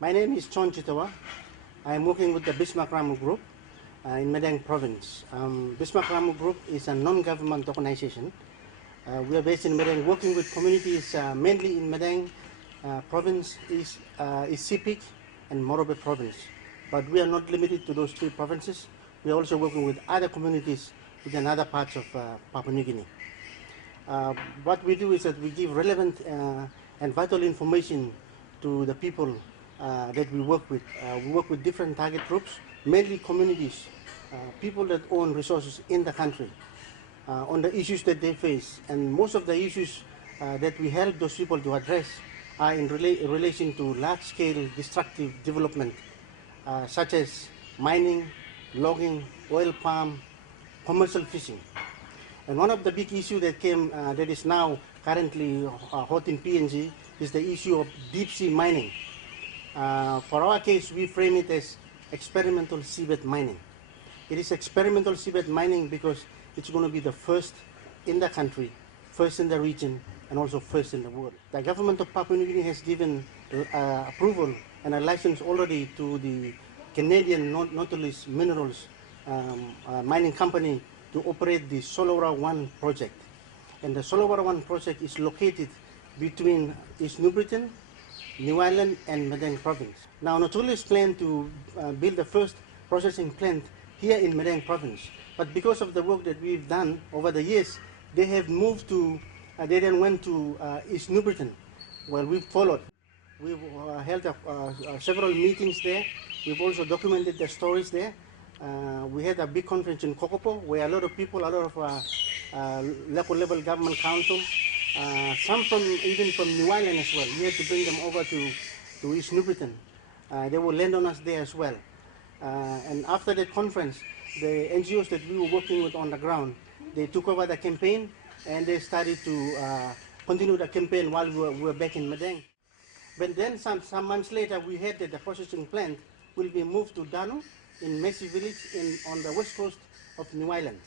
My name is Chon Chitawa. I am working with the Bismarck Ramu Group in Madang Province. Bismarck Ramu Group is a non-government organization. We are based in Madang, working with communities mainly in Madang Province, is Seabed and Morobe Province. But we are not limited to those three provinces. We are also working with other communities within other parts of Papua New Guinea. What we do is that we give relevant and vital information to the people that we work with. We work with different target groups, mainly communities, people that own resources in the country, on the issues that they face. And most of the issues that we help those people to address are in relation to large-scale destructive development, such as mining, logging, oil palm, commercial fishing. And one of the big issues that came, that is now currently hot in PNG, is the issue of deep-sea mining. For our case, we frame it as experimental seabed mining. It is experimental seabed mining because it's going to be the first in the country, first in the region, and also first in the world. The government of Papua New Guinea has given approval and a license already to the Canadian Nautilus Minerals mining company to operate the Solwara 1 project. And the Solwara 1 project is located between East New Britain, New Ireland, and Madang Province. Now, Nautilus plan to build the first processing plant here in Madang Province. But because of the work that we've done over the years, they have moved to, they then went to East New Britain. Well, we've followed. We've held several meetings there. We've also documented the stories there. We had a big conference in Kokopo where a lot of people, a lot of local level government council, some even from New Ireland as well. We had to bring them over to East New Britain. They will land on us there as well. And after that conference, the NGOs that we were working with on the ground, they took over the campaign and they started to continue the campaign while we were back in Madang. But then some months later, we heard that the processing plant will be moved to Danu in Messi village on the west coast of New Ireland.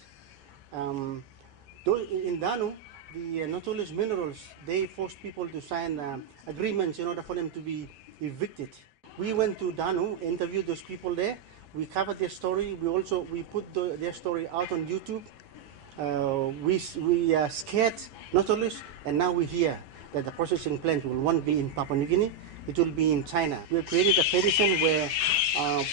In Danu, the Nautilus Minerals, they forced people to sign agreements in order for them to be evicted. We went to Danu, interviewed those people there. We covered their story. We put their story out on YouTube. We scared Nautilus, and now we hear that the processing plant will not be in Papua New Guinea. It will be in China. We have created a petition where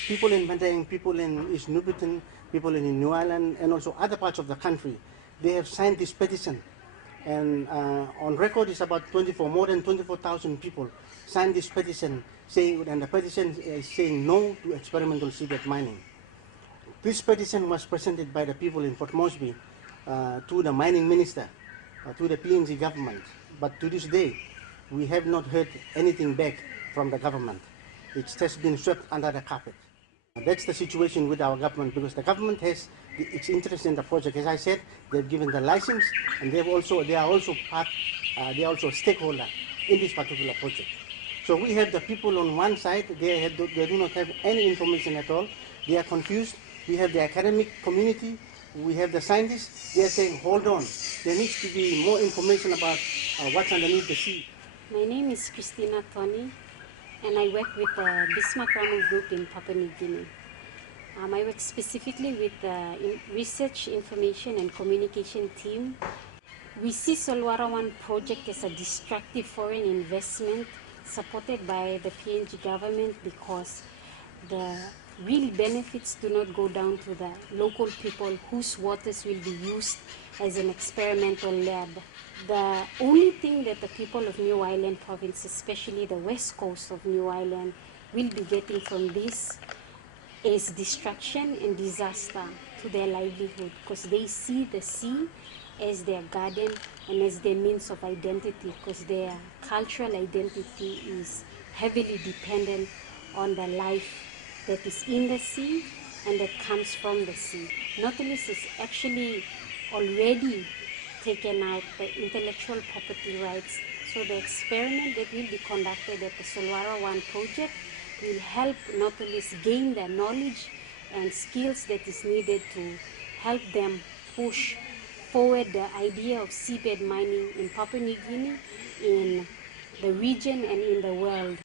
people in Madang, people in East New Britain, people in New Ireland, and also other parts of the country, they have signed this petition. And on record, it's about more than 24,000 people signed this petition, and the petition is saying no to experimental seabed mining. This petition was presented by the people in Port Moresby to the mining minister, to the PNG government. But to this day, we have not heard anything back from the government. It's just been swept under the carpet. That's the situation with our government, because the government has its interest in the project. As I said, they've given the license, and they are also a stakeholder in this particular project. So we have the people on one side, they do not have any information at all. They are confused. We have the academic community, we have the scientists. They are saying, hold on, there needs to be more information about what's underneath the sea. My name is Christina Tony, and I work with the Bismarck Ramu Group in Papua New Guinea. I work specifically with the Research, Information and Communication team. We see Solwara 1 project as a destructive foreign investment supported by the PNG government because the real benefits do not go down to the local people whose waters will be used as an experimental lab. The only thing that the people of New Ireland province, especially the west coast of New Ireland, will be getting from this is destruction and disaster to their livelihood, because they see the sea as their garden and as their means of identity, because their cultural identity is heavily dependent on the life that is in the sea and that comes from the sea. Nautilus is actually already taken out the intellectual property rights. So the experiment that will be conducted at the Solwara 1 project will help Nautilus gain the knowledge and skills that is needed to help them push forward the idea of seabed mining in Papua New Guinea, in the region and in the world.